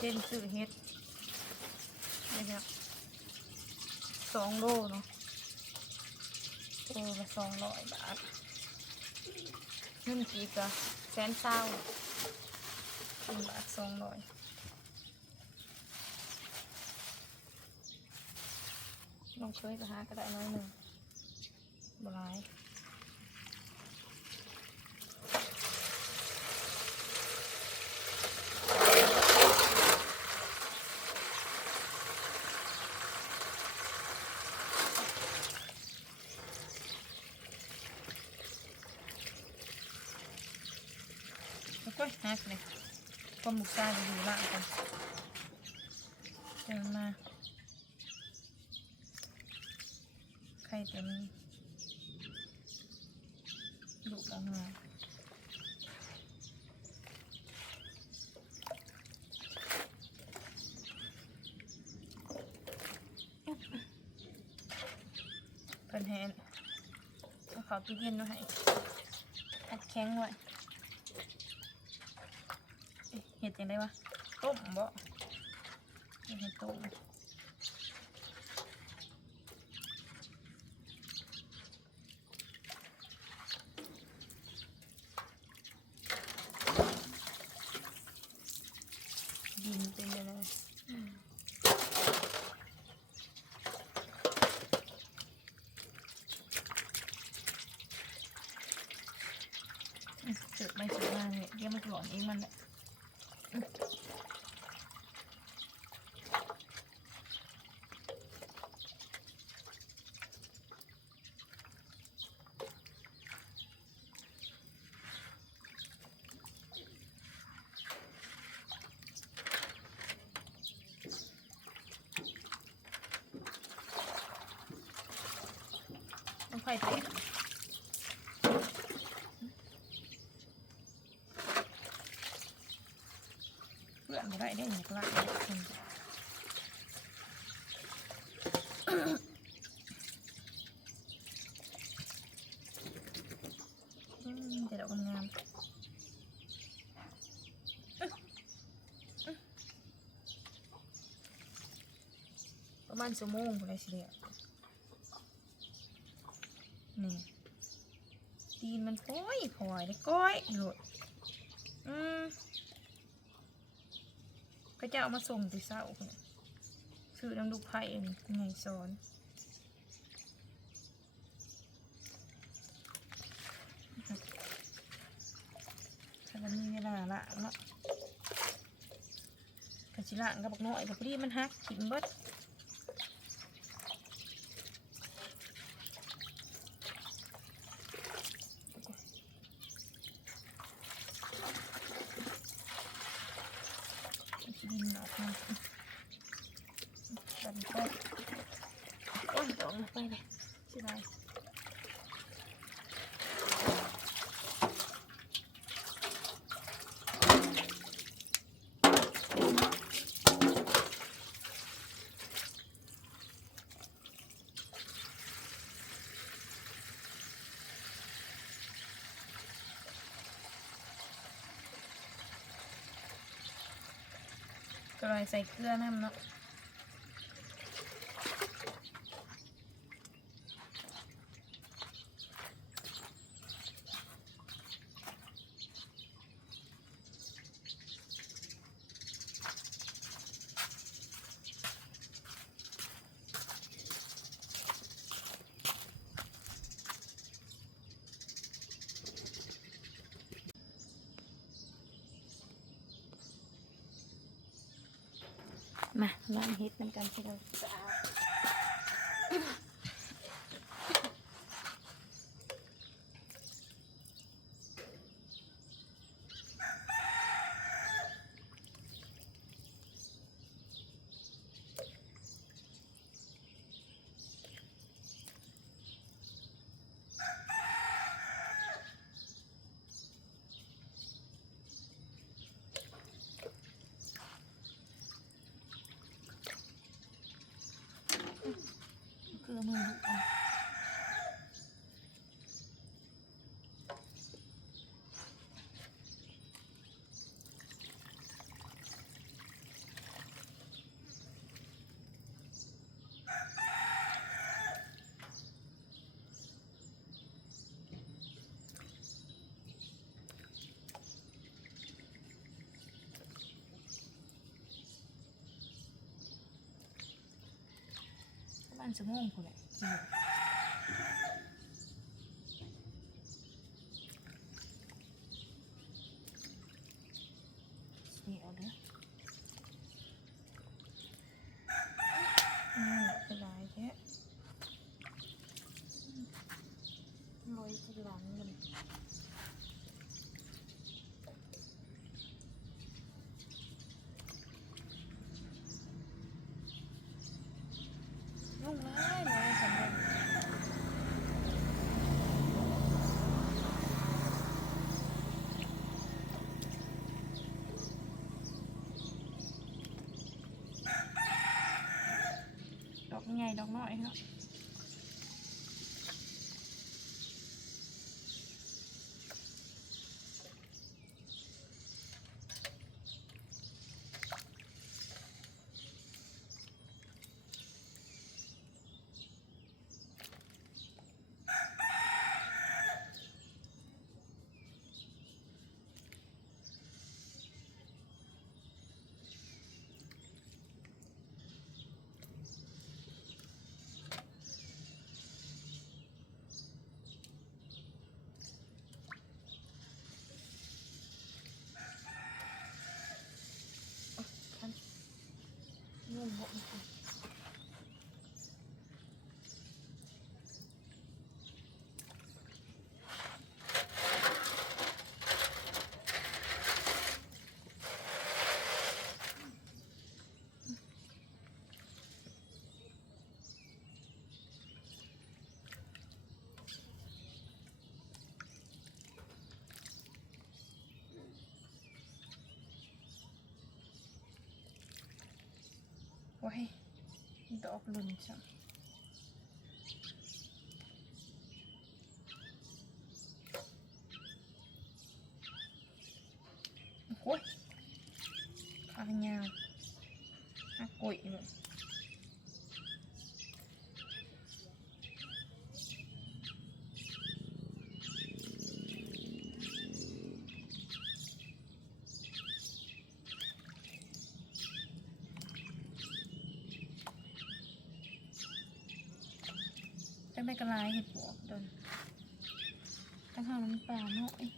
เจนซื้อเฮ็ดนี่ครับสองโลเนาะโลละสองร้อยบาทเงินกีบละแสนเศร้าหนึ่งบาทสองร้อยลองเคยไปหาก็ได้น้อยหนึ่งบหลาย ฮักเลยก็มุกซ่าจะอยู่ล่างกันเดินมาใครเต็มดุออกมาเพิ่นแฮนเขาตู้เย็นมาให้อัดแข็งไว้ เอ๊ะเห็ดยังไงวะต้มบ่เห็ดต้มดินเป็นยังไงอืมเสือกไม่เสือกมาเนี่ยเดี๋ยวมันหลอนเองมันแหละ ค่อยเตะเพื่อนมาได้ได้หนึ่งกลางอืมแต่ดอกงามประมาณชั่วโมงพอได้สิเดียว นี่ตีน มันก้อยพอยเลยก้อยหลุดอืมก็จะเอามาส่งติเศร้าซื้อน้ำลูกไผ่นี่ไงสอนถ้ามันมีเวลาละเนาะกระชิละกับบักน้อยกับพอดีมันหักขิมเบิด ดินออกมาดันไป โอ้ยดอกมาไปเลยเสิได้ก็เลยใส่เกลือน้ำเนาะ มาล้างเฮ็ดน้ำกันสิเลยอันสมอง คนแหละนี่เอาเด้อนี่แหละเป็นลายแท้ลอยที่หลังมัน ลงไล่ไล่สำเร็จดอก ใหญ่ดอกน้อยครับท่ Thank you. ไว้ดอกหลุนจังโอ้ยขายาวหักกุยเลย จังได้กระลายเห็ดปวกโดนตั้งห้าน้ำปลาเนาะเอ้ย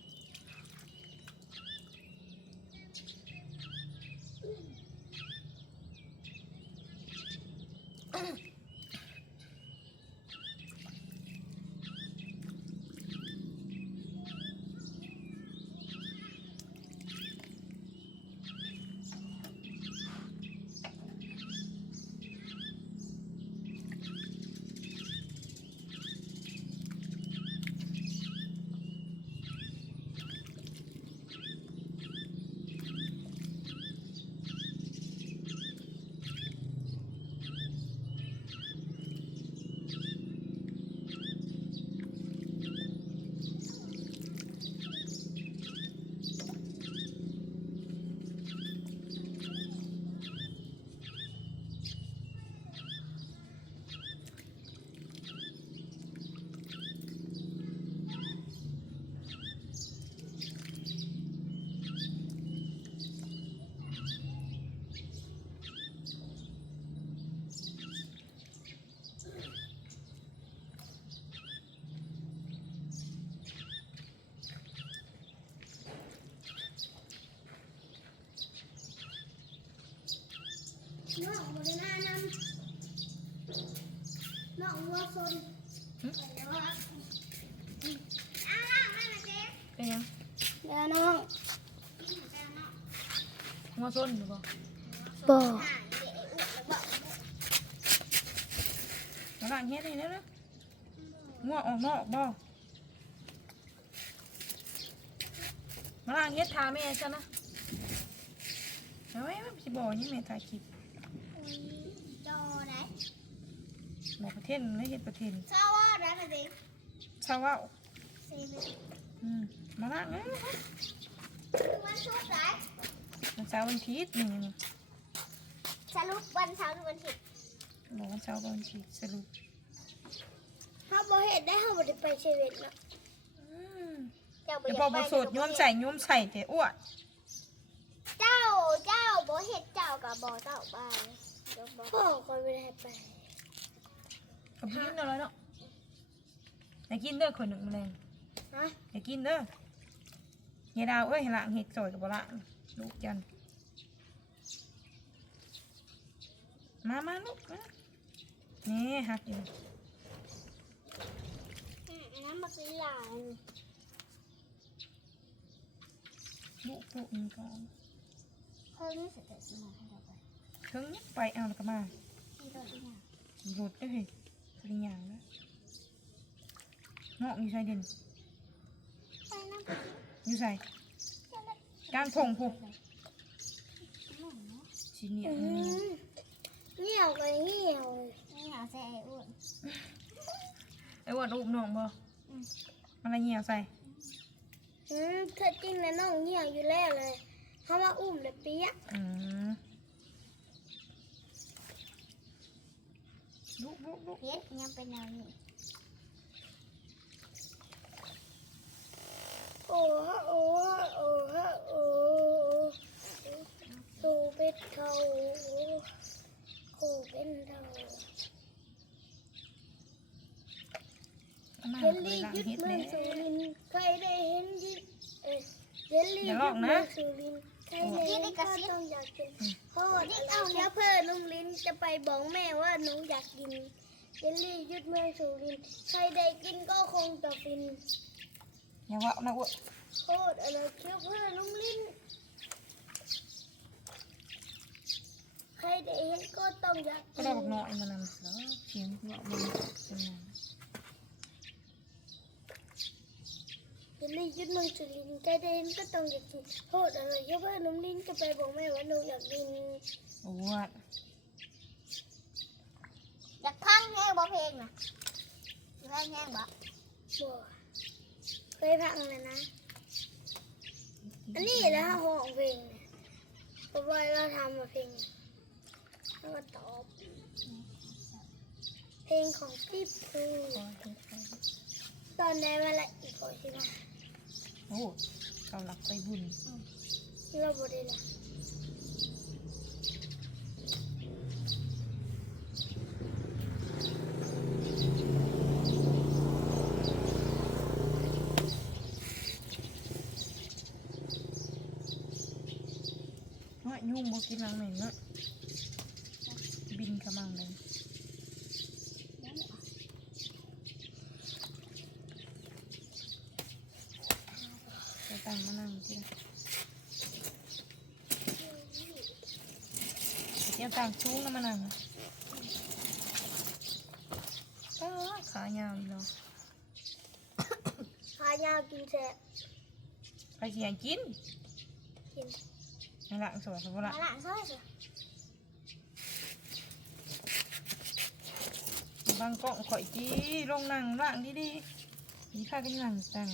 น้องบริณานำน้องวัวซน หึ อ้าวล่างนั่นนะ เจ๊เป็นยังเดี๋ยวน้องหัวส้นหรือเปล่าบ่มาล้างเฮ็ดให้แล้วนะงัวออกนอกบ่มาล้างเฮ็ดทาแม่ซะนะเอาไว้มันสิบอกยังแม่ถ่ายคลิป จอไหน บอกประเทศไม่เฮ็ดประเทศชาวว่าได้นะเจ๊ชาวเว้าเซเว่นอืมมาล้างนะวันศุกร์ไหนวันเสาร์วันอาทิตย์นี่ยังสรุปวันเสาร์หรือวันอาทิตย์บอกวันเสาร์กับวันอาทิตย์สรุปเขาบ่เห็นได้เขาบ่ได้ไปเซเว่นนะอืมเจ้าบ่เดี๋ยวอยาพอกไปบสูตรโยมใส่โยมใส่แต่อ้วนเจ้าเจ้าบ่เห็นเจ้ากับบ่เจ้าไปพ่อคนไม่ได้ไป กับกินเด้อเลยเนาะอย่ากินเด้อคนหนึ่งแมลงฮะอย่ากินเด้อเฮียดาวเอ้ยให้ล้างเห็ดซอยกับบ่ละลูกจัน มามาลูกมานี่หักอยู่อืมอันนั้นมันเป็นหลานลูกลูกนี่ก่อนเพิ่งนี่เสร็จแต่สมองให้เราไปถึงไปเอาแล้วก็มาที่เราอีกอย่างขี่รถเด้อ เฮ้ยสลิงยางแล้วเงาะอยู่ใส่เด่นไปน้ำไปอยู่ใส่เจ้าเลยกลางพงพูน้องเนาะสีเหนียวอืมเหี่ยวเลยเหี่ยวเลยเหี่ยวใส่ไอ้อ้วนไอ้อ้วันอุ้มน้องบ่อืมมันอะไรเหนียวใส่อืมเธอจริงนะน้องเหี่ยวอยู่แล้วเลยเขามาอุ้มเลยเปียกอืม ลูกลูกลูกเพชรยังเป็นแนวนี้โอ้ฮะโอ้ฮะโอ้ฮะโอ้ตูเป็ดเขาโคเป็นเราเอามาเยลลี่ยึดเมืองสุรินทร์ใครได้เห็นยึดเอ้ยลลี่ยึดเมืองสุรินทร์ใครได้เห็นก็ต้องอยากกิน โคตรเอาเนี้ยเพื่อนลุงลิ้นจะไปบอกแม่ว่าหนูอยากกินเยลลี่ยึดเมืองสุรินทร์ใครได้กินก็คงจะฟินอย่าว่านะอ้วนโคตรอะไรเชื่อเพื่อนลุงลิ้น ใครได้เห็นก็ต้องอยากก็กินได้บอกน้อยมานำแล้วเสียงเงาะมันเป็นไง เยลลี่ยึดมืองสุรินใครได้เห็นก็ต้องอยากกินโคตรอะไรเชื่อเพื่อนลุงลิ้นจะไปบอกแม่ว่าหนูอยากกินอ้วนอยากพังแห้งบ่เพลงนะอยากพังแห้งบ่บ่เคยพังเลยนะ อันนี้แล้วห้องเพลงเนี่ยเพราะว่าเราทำมาเพลงแล้วก็ตอบเพลงของพี่ปูพอเห็ดพอเห็ดตอนในเวลาอีกคนใช่ไหม โอ้เกาหลักไปบุญเราบได้ละน้อยยุ่งบ่กินหลังไหนเนาะบินกระมังเลยไป ตั้งมานั่งที่ละไปเที่ยวต่างชู้แล้วมานั่งนะอ้าขายาวอีเนาะพายาวกินแซ่บไปเสียงกิน กินในหลังสวยสุดมาละหลังซอยสิบางกล่องข่อยจีลงนั่งล่างดีดีๆมีค่ากันนั่งตั้ง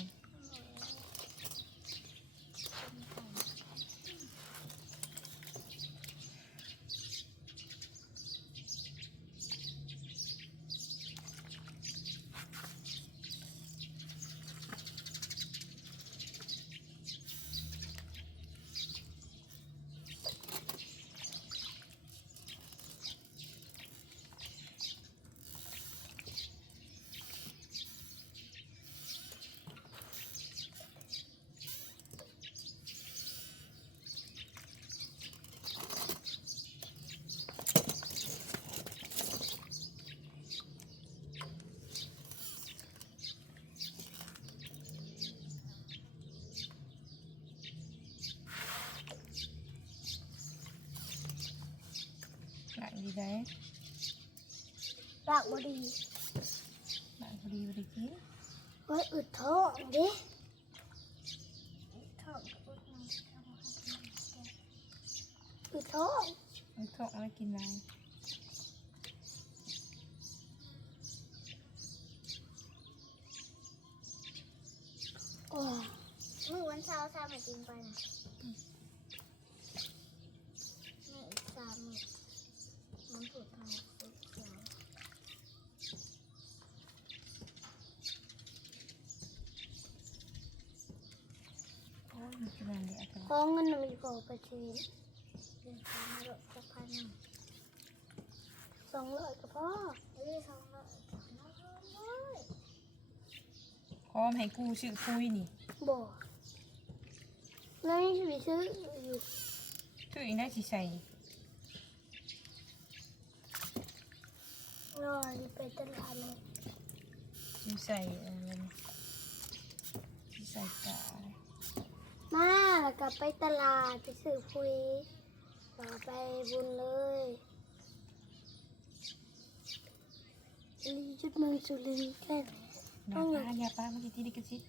ได้ปากบ่ดีหลังพอดีพอดีกินเฮ้ยอึดท้องดิอึดท้องกับอึดน้ำอึดท้องไม่ท้องอะไรกินอะไรโอ้มือวันเช้าร์ทำมาจริงไปนะนี่อีกสามมือมั น้ำผึ้งเอาซุปเขียก้องเงินมีกอประชีเป็นสามร้อยกับพันสองร้อยกับพ่อเอ้ยสองร้อยกับน้อยพร้อมให้กูชื่อคุยนี่บอกแล้วนี่ฉันไปซื้ออยู่ซื้ออีกได้สิใส่ รออยู่ไปตลาดเลยสิใส่อะไรนะสิใส่กามาแล้วก็ไปตลาดไปซื้อคุยต่อไปบุญเลยลีจุดเมืองสุรินทร์แค่ไหนอย่าป้าอย่าป้าเมื่อกี้ที่ดิกระซิบ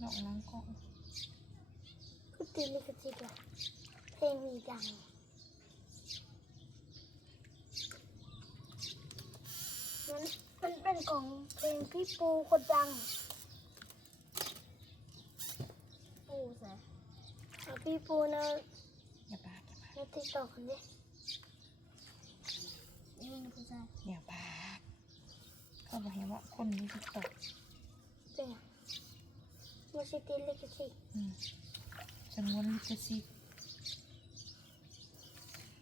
นอกล้างกล้องก็ติดลิขสิทธิ์อะเพลงมีดัง มันมันเป็น ของเพลงพี่ปูคนดัง ปูใช่เอาพี่ปูนะอย่าป้าอย่าป้าในติ๊กต็อกคนนี้นี่ผู้ชายอย่าป้าเขาบอกให้ว่าคนนี้ติดตกเป็นไงมันสิติดลิขสิทธิ์อืมจำนวนลิขสิทธิ์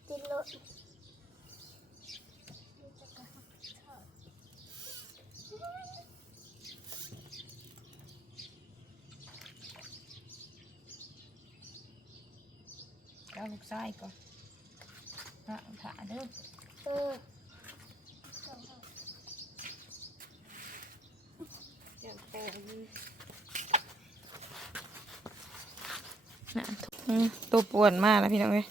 ติดรถ เอา ลูกไส้ก่อนพระผ่าเด้อเออนะอืมตัวป่วนมากแล้วพี่น้องเอ้ย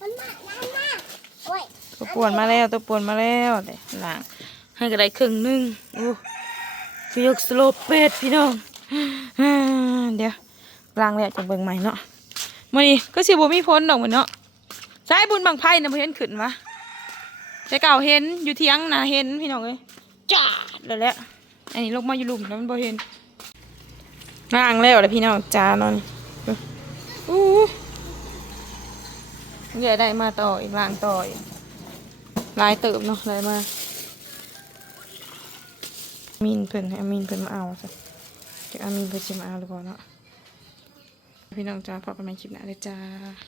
มันมาน้ำมาโอ้ยตัวป่วนมาแล้วตัวป่วนมาแล้วเดี๋ยวล้างให้กระไดครึ่งหนึงโอ้ฟิยกสโลปเป็ดพี่น้องอ่าเดี๋ยวล้างแล้วจะเบิ่งใหม่เนาะ มื้อนี้ก็สิบ่มีพ้นดอกมื้อเนาะสายบุญบังไพ่นะบ่เห็นขึ้นวะแต่เก่าเห็นอยู่เทียงนะเห็นพี่น้องเอ้ยจ้าดแล้วแหละอันนี้ลงมาอยู่ลุมแล้วมันบ่เห็นล้างแล้วแหละพี่น้องจ้านาะนี่อู้เดี๋ยวได้มาต่ออีกล้างต่ออีกลายเติบเนาะลายมามีนเพิ่นให้อามีนเพิ่นมาเอาจ้ะเดี๋ยวอามีนเพิ่นจะมาเอาหรือเปล่าเนาะ พี่น้องจ้าพบกันใหม่คลิปหน้าเลยจ้า